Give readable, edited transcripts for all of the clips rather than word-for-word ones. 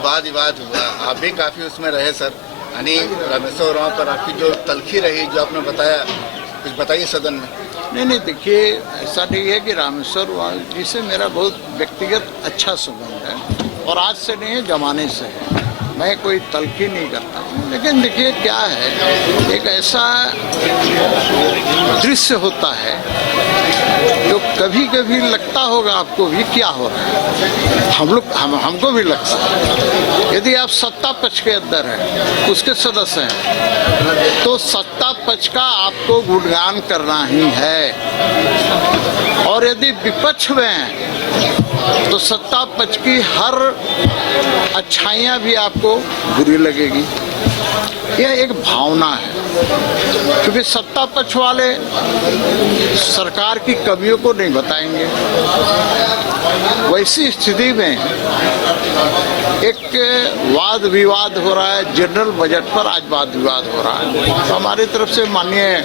वाद विवाद हुआ, आप भी काफ़ी उसमें रहे सर, यानी रामेश्वर उरांव पर आपकी जो तलखी रही, जो आपने बताया, कुछ बताइए सदन में। नहीं देखिए, ऐसा नहीं है कि रामेश्वर उरांव जी से मेरा बहुत व्यक्तिगत अच्छा संबंध है और आज से नहीं है, जमाने से है। मैं कोई तलखी नहीं करता हूँ, लेकिन देखिए क्या है, एक ऐसा दृश्य होता है जो कभी कभी लगता होगा आपको भी क्या हो रहा है, हमको भी लगता है। यदि आप सत्ता पक्ष के अंदर हैं, उसके सदस्य हैं, तो सत्ता पक्ष का आपको गुणगान करना ही है, और यदि विपक्ष में हैं तो सत्ता पक्ष की हर अच्छाइयाँ भी आपको बुरी लगेगी। यह एक भावना है, क्योंकि सत्ता पक्ष वाले सरकार की कमियों को नहीं बताएंगे। वैसी स्थिति में एक वाद विवाद हो रहा है, जनरल बजट पर आज वाद विवाद हो रहा है। तो हमारी तरफ से माननीय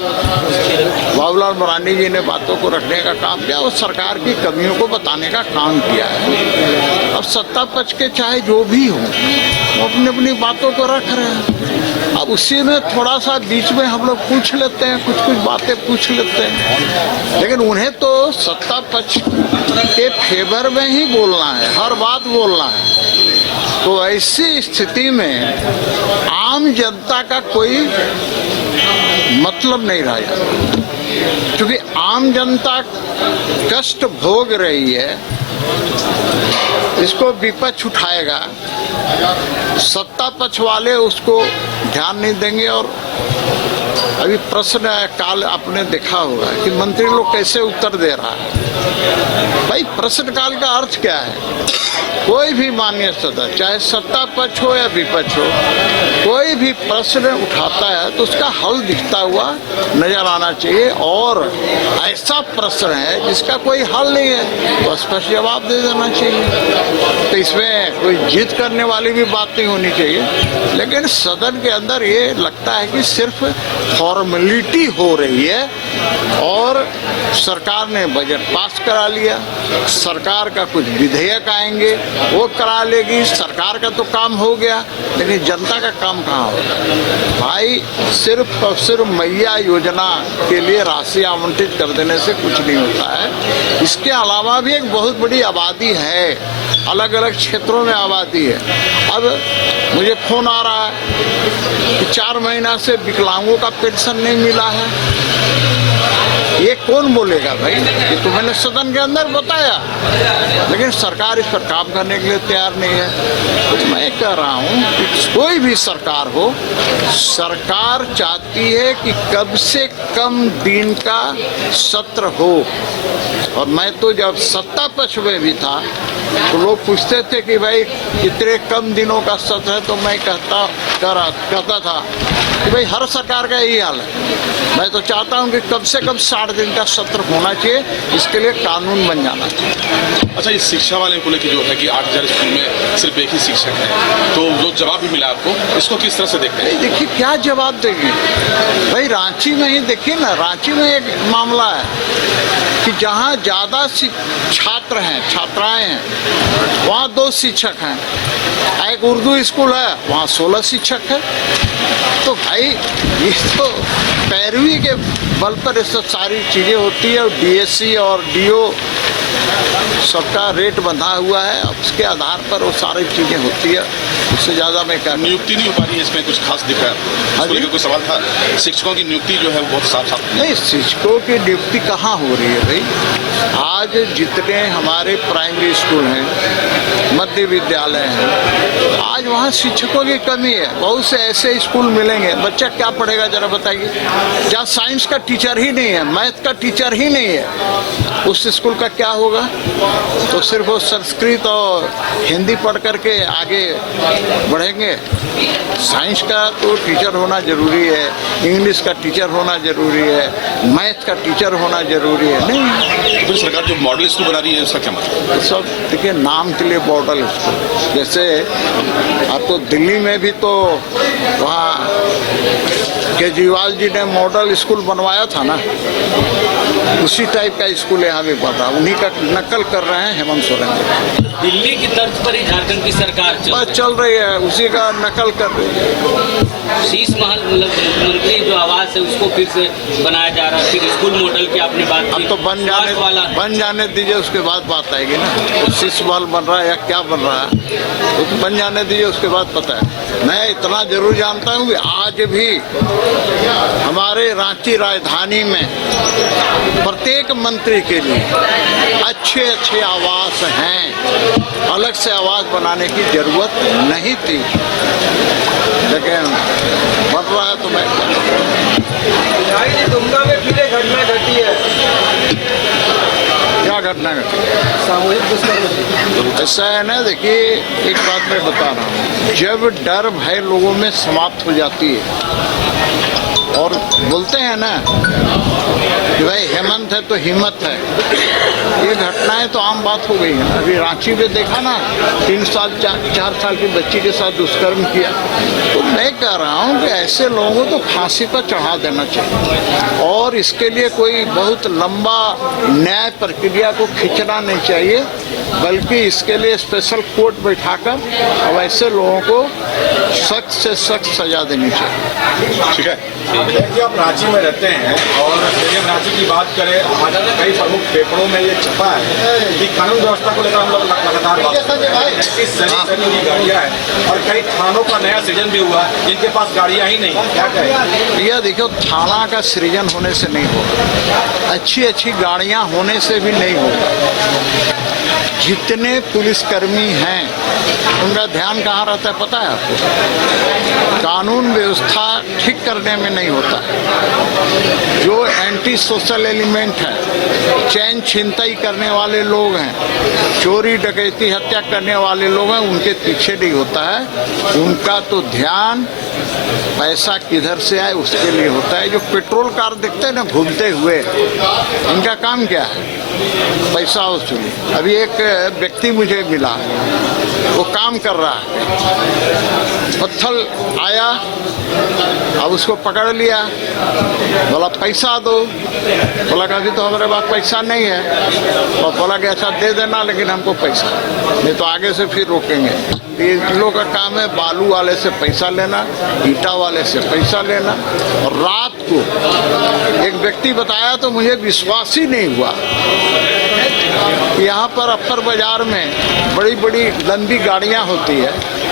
बाबूलाल मरांडी जी ने बातों को रखने का काम किया और सरकार की कमियों को बताने का काम किया है। अब सत्ता पक्ष के चाहे जो भी हो, वो अपनी अपनी बातों को रख रहे हैं। अब उसी में थोड़ा सा बीच में हम लोग पूछ लेते हैं, कुछ बातें पूछ लेते हैं, लेकिन उन्हें तो सत्ता पक्ष के फेवर में ही बोलना है, हर बात बोलना है। तो ऐसी स्थिति में आम जनता का कोई मतलब नहीं रह जाता, क्योंकि आम जनता कष्ट भोग रही है। इसको विपक्ष उठाएगा, सत्ता पक्ष वाले उसको ध्यान नहीं देंगे। और अभी प्रश्न काल आपने देखा होगा कि मंत्री लोग कैसे उत्तर दे रहा है। भाई, प्रश्न काल का अर्थ क्या है? कोई भी माननीय सदस्य, चाहे सत्ता पक्ष हो या विपक्ष हो, कोई भी प्रश्न उठाता है तो उसका हल दिखता हुआ नजर आना चाहिए। और ऐसा प्रश्न है जिसका कोई हल नहीं है तो स्पष्ट जवाब दे देना चाहिए। तो इसमें कोई जीत करने वाली भी बात नहीं होनी चाहिए। लेकिन सदन के अंदर ये लगता है कि सिर्फ फॉर्मेलिटी हो रही है, और सरकार ने बजट पास करा लिया, सरकार का कुछ विधेयक आएंगे वो करा लेगी, सरकार का तो काम हो गया, लेकिन जनता का काम कहाँ होगा? भाई, सिर्फ और सिर्फ मैया योजना के लिए राशि आवंटित कर देने से कुछ नहीं होता है। इसके अलावा भी एक बहुत बड़ी आबादी है, अलग अलग क्षेत्रों में आबादी है। अब मुझे फोन आ रहा है कि 4 महीना से विकलांगों का पेंशन नहीं मिला है। ये कौन बोलेगा भाई? ये तो मैंने सदन के अंदर बताया, लेकिन सरकार इस पर काम करने के लिए तैयार नहीं है। तो मैं कह रहा हूँ कि कोई भी सरकार हो, सरकार चाहती है कि कम से कम दिन का सत्र हो। और मैं तो जब सत्ता पक्ष में भी था तो लोग पूछते थे कि भाई इतने कम दिनों का सत्र है, तो मैं कहता था कि भाई हर सरकार का यही हाल है। मैं तो चाहता हूं कि कम से कम 60 दिन का सत्र होना चाहिए, इसके लिए कानून बन जाना चाहिए। अच्छा, ये शिक्षा वाले को लेकर जो है कि 8000 स्कूल में सिर्फ एक ही शिक्षक है, तो जो जवाब भी मिला आपको, इसको किस तरह से देखते हैं? देखिए क्या जवाब देंगे भाई। रांची में ही देखिए ना, रांची में एक मामला है कि जहाँ ज़्यादा छात्र हैं, छात्राएं हैं, वहाँ 2 शिक्षक हैं। एक उर्दू स्कूल है, वहाँ 16 शिक्षक है। तो भाई ये तो पैरवी के बल पर ये सब सारी चीज़ें होती है। डीएससी और डीओ सबका रेट बंधा हुआ है, उसके आधार पर वो सारी चीज़ें होती है। उससे ज़्यादा मैं क्या, नियुक्ति नहीं हो पा रही है, इसमें कुछ खास दिख रहा है? कोई सवाल था? शिक्षकों की नियुक्ति जो है वो बहुत साफ नहीं, शिक्षकों की नियुक्ति कहाँ हो रही है भाई? आज जितने हमारे प्राइमरी स्कूल हैं, मध्य विद्यालय हैं, आज वहाँ शिक्षकों की कमी है। बहुत से ऐसे स्कूल मिलेंगे, बच्चा क्या पढ़ेगा जरा बताइए? जहाँ साइंस का टीचर ही नहीं है, मैथ का टीचर ही नहीं है, उस स्कूल का क्या होगा? तो सिर्फ वो संस्कृत और हिंदी पढ़ करके आगे बढ़ेंगे। साइंस का तो टीचर होना जरूरी है, इंग्लिश का टीचर होना जरूरी है, मैथ का टीचर होना जरूरी है। नहीं, तो सरकार जो मॉडल स्कूल बना रही है उसका क्या मतलब? सब देखिए, नाम के लिए मॉडल स्कूल। जैसे आपको दिल्ली में भी तो वहाँ केजरीवाल जी ने मॉडल स्कूल बनवाया था ना, उसी टाइप का स्कूल यहाँ भी बन रहा है, उन्हीं का नकल कर रहे हैं हेमंत सोरेन। दिल्ली की तर्ज पर ही झारखंड की सरकार बस चल रही है, उसी का नकल कर रही है। शीश महल मंत्री जो आवास है उसको फिर से बनाया जा रहा है, फिर स्कूल मॉडल की आपने बात की। अब तो बन जाने दीजिए, उसके बाद बात आएगी ना। तो शीश महल बन रहा है या क्या बन रहा है तो बन जाने दीजिए, उसके बाद पता है। मैं इतना जरूर जानता हूँ कि आज भी हमारे रांची राजधानी में प्रत्येक मंत्री के लिए अच्छे अच्छे आवास हैं, अलग से आवास बनाने की जरूरत नहीं थी, लेकिन बन रहा है। तो मैं दुमका में फिर एक घटना घटी है। क्या घटना घटी? सामूहिक दुष्कर्म। ऐसा है ना, देखिए एक बात मैं बता रहा हूँ, जब डर भय लोगों में समाप्त हो जाती है और बोलते हैं ना कि भाई हेमंत है तो हिम्मत है, ये घटनाएं तो आम बात हो गई है ना। अभी रांची में देखा ना, 3 साल 4 साल की बच्ची के साथ दुष्कर्म किया। तो मैं कह रहा हूँ कि ऐसे लोगों को तो फांसी पर चढ़ा देना चाहिए और इसके लिए कोई बहुत लंबा न्याय प्रक्रिया को खींचना नहीं चाहिए, बल्कि इसके लिए स्पेशल कोर्ट बैठाकर और ऐसे लोगों को सख्त से सख्त सजा देनी चाहिए। ठीक है। देखिए, आप रांची में रहते हैं और यदि हम रांची की बात करें, आज कई प्रमुख पेपरों में ये छपा है कि कानून व्यवस्था को लेकर हम लोग लगातार बात कर रहे हैं। की गाड़ियाँ हैं और कई थानों का नया सृजन भी हुआ जिनके पास गाड़ियाँ ही नहीं, क्या कहें? भैया देखो, थाना का सृजन होने से नहीं होगा, अच्छी अच्छी गाड़ियाँ होने से भी नहीं होगा। जितने पुलिसकर्मी हैं उनका ध्यान कहाँ रहता है पता है आपको? कानून व्यवस्था ठीक करने में नहीं होता है। जो एंटी सोशल एलिमेंट है, चैन छिनताई करने वाले लोग हैं, चोरी डकैती हत्या करने वाले लोग हैं, उनके पीछे नहीं होता है। उनका तो ध्यान पैसा किधर से आए उसके लिए होता है। जो पेट्रोल कार देखते हैं ना घूमते हुए, इनका काम क्या है? पैसा वसूली। अभी एक व्यक्ति मुझे मिला, वो काम कर रहा है, पत्थर आया, अब उसको पकड़ लिया, बोला पैसा दो, बोला कि अभी तो हमारे पास पैसा नहीं है, और बोला कि अच्छा दे देना लेकिन हमको पैसा, नहीं तो आगे से फिर रोकेंगे। इन लोगों का काम है बालू वाले से पैसा लेना, ईटा वाले से पैसा लेना। और रात को एक व्यक्ति बताया तो मुझे विश्वास ही नहीं हुआ, यहाँ पर अपर बाजार में बड़ी बड़ी लंबी गाड़ियाँ होती है,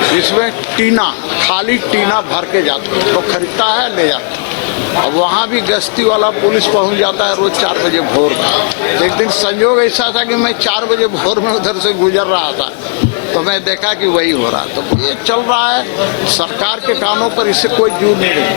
जिसमें टीना, खाली टीना भर के जाती है, तो खरीदता है ले जाता है। अब वहाँ भी गश्ती वाला पुलिस पहुँच जाता है रोज 4 बजे भोर में। एक दिन संयोग ऐसा था कि मैं 4 बजे भोर में उधर से गुजर रहा था, तो मैं देखा कि वही हो रहा। तो ये चल रहा है, सरकार के कानों पर इससे कोई जूझ नहीं रही।